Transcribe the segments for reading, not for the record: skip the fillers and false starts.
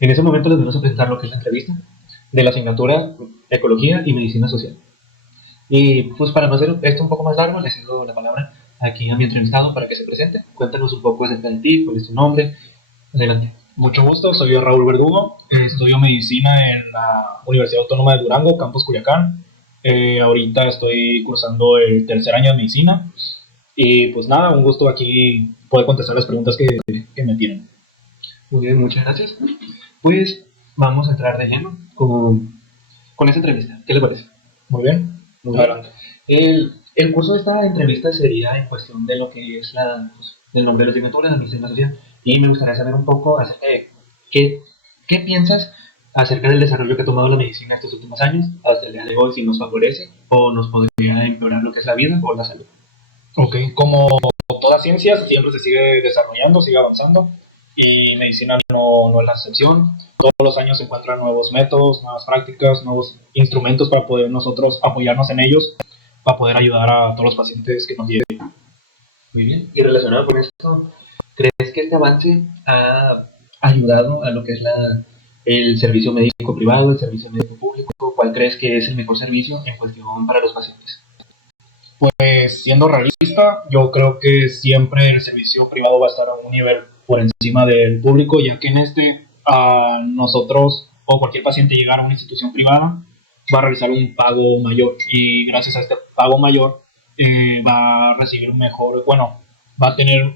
En ese momento les vamos a presentar lo que es la entrevista de la asignatura Ecología y Medicina Social. Y pues para no hacer esto un poco más largo, le cedo la palabra aquí a mi entrevistado para que se presente. Cuéntanos un poco acerca de ti, cuál es tu nombre. Adelante. Mucho gusto, soy Raúl Verdugo, estudio medicina en la Universidad Autónoma de Durango, campus Culiacán. Ahorita estoy cursando el tercer año de medicina y pues nada, un gusto aquí poder contestar las preguntas que me tienen. Muy bien, muchas gracias. Pues vamos a entrar de lleno con esta entrevista. ¿Qué le parece? Muy bien, Muy adelante. El curso de esta entrevista sería en cuestión de lo que es el nombre de la asignatura, la medicina social, y me gustaría saber un poco acerca de qué piensas acerca del desarrollo que ha tomado la medicina estos últimos años hasta el día de hoy, si nos favorece o nos podría empeorar lo que es la vida o la salud. Ok, como toda ciencia siempre se sigue desarrollando, sigue avanzando y medicina no es la excepción. Todos los años se encuentran nuevos métodos, nuevas prácticas, nuevos instrumentos para poder nosotros apoyarnos en ellos, para poder ayudar a todos los pacientes que nos lleguen. Muy bien. Y relacionado con esto, ¿crees que este avance ha ayudado a lo que es el servicio médico privado, el servicio médico público? ¿Cuál crees que es el mejor servicio en cuestión para los pacientes? Pues siendo realista, yo creo que siempre el servicio privado va a estar a un nivel por encima del público, ya que en a nosotros o cualquier paciente llegar a una institución privada va a realizar un pago mayor y gracias a este pago mayor va a recibir va a tener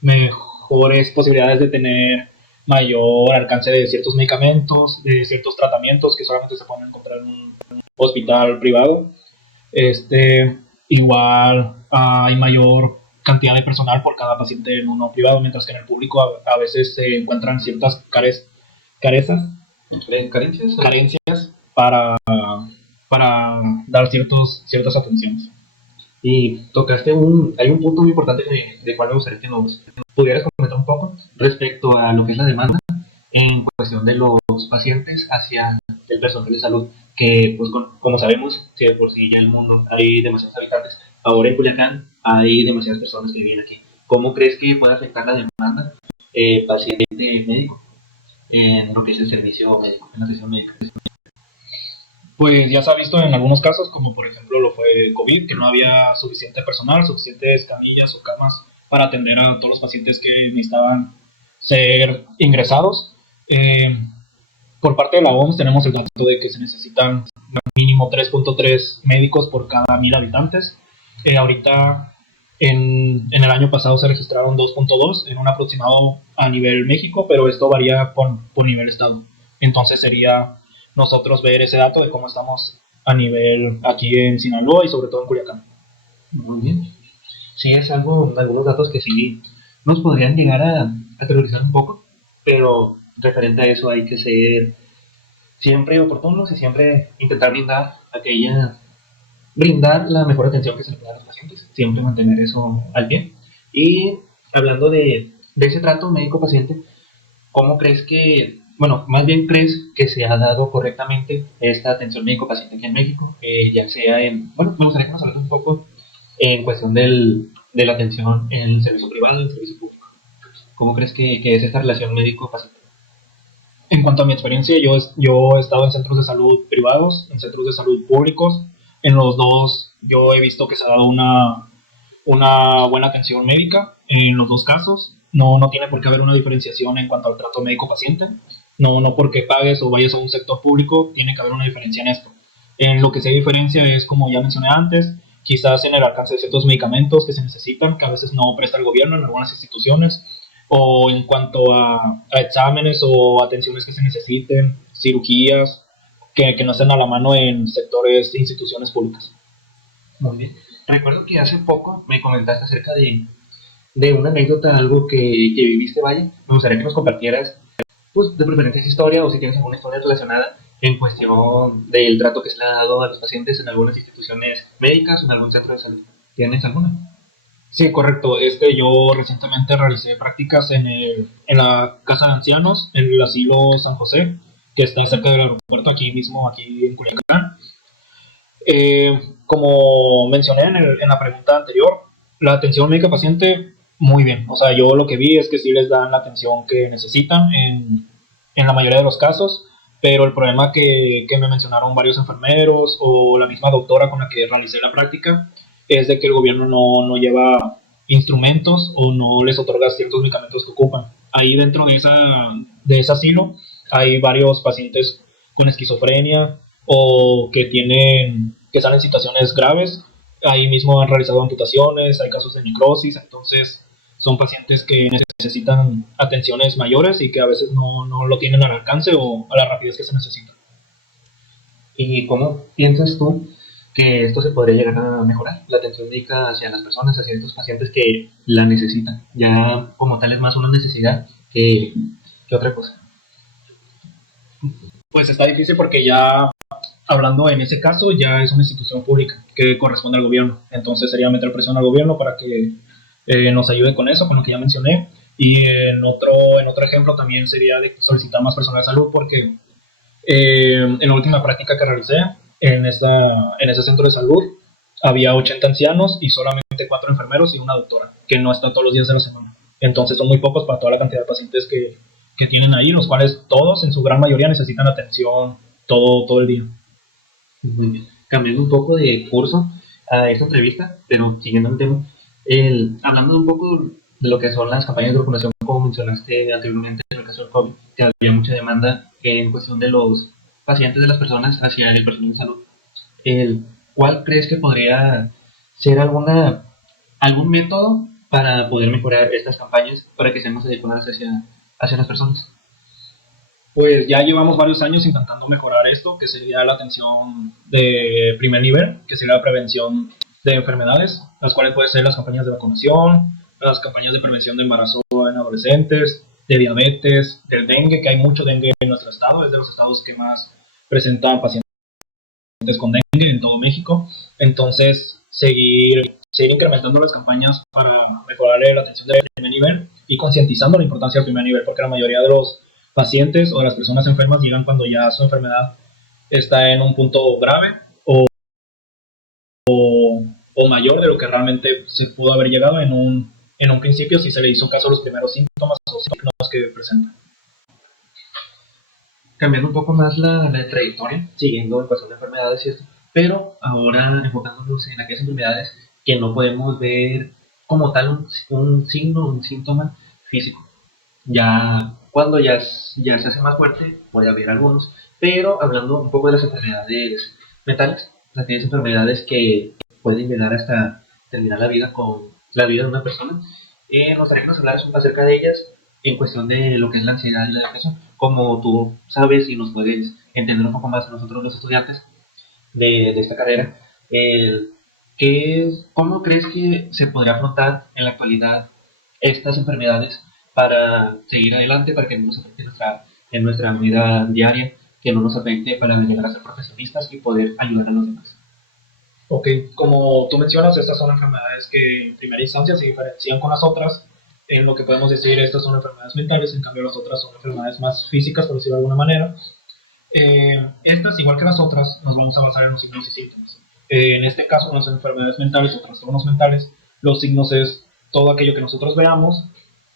mejores posibilidades de tener mayor alcance de ciertos medicamentos, de ciertos tratamientos que solamente se pueden encontrar en un hospital privado. Igual hay mayor cantidad de personal por cada paciente en uno privado, mientras que en el público a veces se encuentran ciertas carencias para dar ciertas atenciones. Y tocaste hay un punto muy importante de cual me gustaría que nos pudieras comentar un poco respecto a lo que es la demanda en cuestión de los pacientes hacia el personal de salud, que pues como sabemos, si de por sí ya en el mundo hay demasiados habitantes, ahora en Culiacán hay demasiadas personas que viven aquí. ¿Cómo crees que puede afectar la demanda paciente-médico en lo que es el servicio médico, en la atención médica? Pues ya se ha visto en algunos casos, como por ejemplo lo fue COVID, que no había suficiente personal, suficientes camillas o camas para atender a todos los pacientes que necesitaban ser ingresados. Por parte de la OMS tenemos el dato de que se necesitan mínimo 3.3 médicos por cada 1000 habitantes. Ahorita en el año pasado se registraron 2.2 en un aproximado a nivel México, pero esto varía por nivel estado. Entonces sería nosotros ver ese dato de cómo estamos a nivel aquí en Sinaloa y sobre todo en Culiacán. Muy bien. Sí, es algunos datos que sí nos podrían llegar a aterrorizar un poco, pero referente a eso hay que ser siempre oportunos y siempre intentar brindar la mejor atención que se le pueda a los pacientes, siempre mantener eso al pie. Y hablando de ese trato médico-paciente, ¿cómo crees más bien crees que se ha dado correctamente esta atención médico-paciente aquí en México? Ya sea me gustaría que nos hablara un poco en cuestión de la atención en el servicio privado y en el servicio público. ¿Cómo crees que es esta relación médico-paciente? En cuanto a mi experiencia, yo he estado en centros de salud privados, en centros de salud públicos. En los dos yo he visto que se ha dado una buena atención médica en los dos casos. No tiene por qué haber una diferenciación en cuanto al trato médico-paciente. No porque pagues o vayas a un sector público, tiene que haber una diferencia en esto. En lo que sí hay diferencia es, como ya mencioné antes, quizás en el alcance de ciertos medicamentos que se necesitan, que a veces no presta el gobierno en algunas instituciones, o en cuanto a exámenes o atenciones que se necesiten, cirugías que no estén a la mano en sectores de instituciones públicas. Muy bien. Recuerdo que hace poco me comentaste acerca de una anécdota, algo que viviste, vaya. Me gustaría que nos compartieras, pues, de preferencia esa historia o si tienes alguna historia relacionada en cuestión del trato que se le ha dado a los pacientes en algunas instituciones médicas o en algún centro de salud. ¿Tienes alguna? Sí, correcto. Yo recientemente realicé prácticas en la Casa de Ancianos, en el Asilo San José, que está cerca del aeropuerto, aquí mismo, aquí en Culiacán. Como mencioné en la pregunta anterior, la atención médica paciente, muy bien. O sea, yo lo que vi es que sí les dan la atención que necesitan en la mayoría de los casos, pero el problema que me mencionaron varios enfermeros o la misma doctora con la que realicé la práctica es de que el gobierno no lleva instrumentos o no les otorga ciertos medicamentos que ocupan. Ahí dentro de ese asilo hay varios pacientes con esquizofrenia o que están en situaciones graves. Ahí mismo han realizado amputaciones, hay casos de necrosis, entonces son pacientes que necesitan atenciones mayores y que a veces no lo tienen al alcance o a la rapidez que se necesita. ¿Y cómo piensas tú que esto se podría llegar a mejorar? La atención médica hacia las personas, hacia estos pacientes que la necesitan. Ya como tal es más una necesidad que otra cosa. Pues está difícil porque ya hablando en ese caso ya es una institución pública que corresponde al gobierno. Entonces sería meter presión al gobierno para que nos ayude con eso, con lo que ya mencioné. Y en otro ejemplo también sería de solicitar más personal de salud porque en la última práctica que realicé en ese centro de salud había 80 ancianos y solamente 4 enfermeros y una doctora, que no está todos los días de la semana. Entonces son muy pocos para toda la cantidad de pacientes que tienen ahí, los cuales todos en su gran mayoría necesitan atención todo el día. Cambiando un poco de curso a esta entrevista, pero siguiendo el tema, hablando un poco de lo que son las campañas de vacunación, como mencionaste anteriormente en el caso del COVID, que había mucha demanda en cuestión de los pacientes, de las personas hacia el personal de salud. ¿Cuál crees que podría ser algún método para poder mejorar estas campañas para que sean más adecuadas hacia las personas? Pues ya llevamos varios años intentando mejorar esto, que sería la atención de primer nivel, que sería la prevención de enfermedades, las cuales pueden ser las campañas de vacunación, las campañas de prevención de embarazo en adolescentes, de diabetes, del dengue, que hay mucho dengue en nuestro estado, es de los estados que más presentan pacientes con dengue en todo México. Entonces, seguir incrementando las campañas para mejorar la atención de primer nivel y concientizando la importancia del primer nivel, porque la mayoría de los pacientes o de las personas enfermas llegan cuando ya su enfermedad está en un punto grave o mayor de lo que realmente se pudo haber llegado en un principio si se le hizo caso a los primeros síntomas o síntomas que presenta. Cambiando un poco más la trayectoria, siguiendo en cuestión de enfermedades y esto, pero ahora enfocándonos en aquellas enfermedades que no podemos ver como tal un signo, un síntoma físico. Ya cuando ya se hace más fuerte, puede haber algunos, pero hablando un poco de las enfermedades mentales, aquellas enfermedades que pueden llegar hasta terminar la vida de una persona, nos gustaría que nos hablaras un poco acerca de ellas en cuestión de lo que es la ansiedad y la depresión. Como tú sabes y nos puedes entender un poco más a nosotros los estudiantes de esta carrera, ¿cómo crees que se podría afrontar en la actualidad estas enfermedades para seguir adelante, para que no nos afecte en nuestra vida diaria, que no nos afecte para llegar a ser profesionistas y poder ayudar a los demás? Ok, como tú mencionas, estas son enfermedades que en primera instancia se diferencian con las otras. En lo que podemos decir, estas son enfermedades mentales, en cambio las otras son enfermedades más físicas, por decirlo de alguna manera. Estas, igual que las otras, nos vamos a basar en los signos y síntomas. En este caso, con las enfermedades mentales o trastornos mentales, los signos es todo aquello que nosotros veamos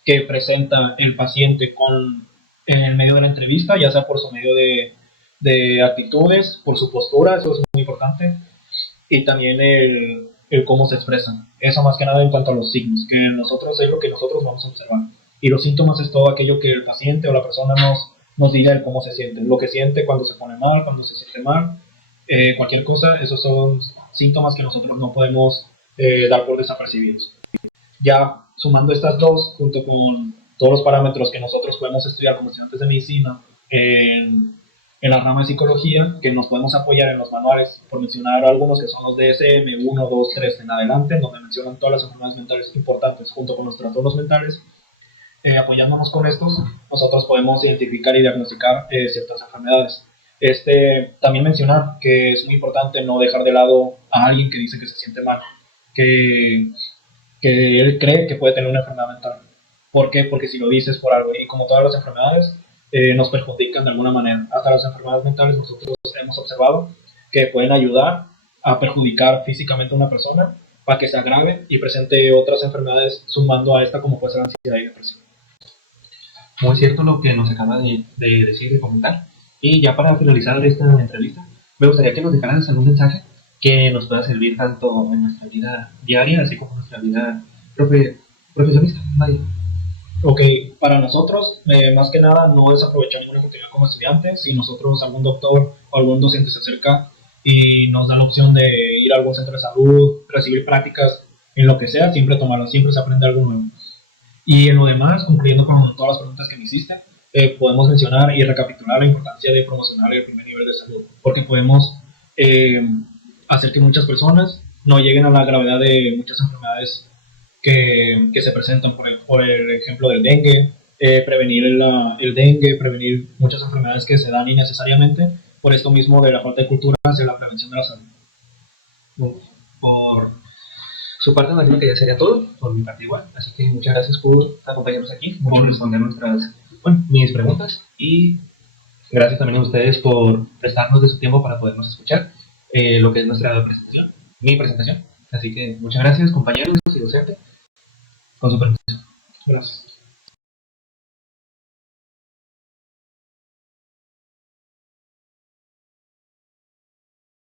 que presenta el paciente en el medio de la entrevista, ya sea por su medio de actitudes, por su postura, eso es muy importante, y también el cómo se expresan. Eso más que nada en cuanto a los signos, que nosotros es lo que nosotros vamos a observar. Y los síntomas es todo aquello que el paciente o la persona nos diga el cómo se siente, lo que siente cuando se pone mal, cuando se siente mal, cualquier cosa, esos son síntomas que nosotros no podemos dar por desapercibidos. Ya sumando estas dos, junto con todos los parámetros que nosotros podemos estudiar como estudiantes de medicina en la rama de psicología, que nos podemos apoyar en los manuales, por mencionar algunos que son los DSM 1, 2, 3 en adelante, donde mencionan todas las enfermedades mentales importantes junto con los trastornos mentales. Apoyándonos con estos, nosotros podemos identificar y diagnosticar ciertas enfermedades. También mencionar que es muy importante no dejar de lado a alguien que dice que se siente mal, que él cree que puede tener una enfermedad mental. ¿Por qué? Porque si lo dices por algo, y como todas las enfermedades, nos perjudican de alguna manera. Hasta las enfermedades mentales nosotros hemos observado que pueden ayudar a perjudicar físicamente a una persona para que se agrave y presente otras enfermedades sumando a esta como puede ser ansiedad y depresión. muy cierto lo que nos acaba de decir, de comentar. Y ya para finalizar esta entrevista, me gustaría que nos dejaran algún mensaje que nos pueda servir tanto en nuestra vida diaria, así como en nuestra vida profe- profesionista. Vaya. Ok, para nosotros, más que nada, no es aprovechar ninguna oportunidad como estudiante. Si nosotros, algún doctor o algún docente se acerca y nos da la opción de ir a algún centro de salud, recibir prácticas en lo que sea, siempre tomarlo, siempre se aprende algo nuevo. Y en lo demás, concluyendo con todas las preguntas que me hiciste, podemos mencionar y recapitular la importancia de promocionar el primer nivel de salud, porque podemos eh, hacer que muchas personas no lleguen a la gravedad de muchas enfermedades que se presentan, por el ejemplo del dengue, prevenir el dengue, prevenir muchas enfermedades que se dan innecesariamente, por esto mismo de la falta de cultura hacia la prevención de la salud. Por su parte, me imagino que ya sería todo, por mi parte igual. Así que muchas gracias por acompañarnos aquí, por responder mis preguntas y gracias también a ustedes por prestarnos de su tiempo para podernos escuchar lo que es nuestra presentación, mi presentación. Así que muchas gracias, compañeros y docentes, con su permiso. Gracias.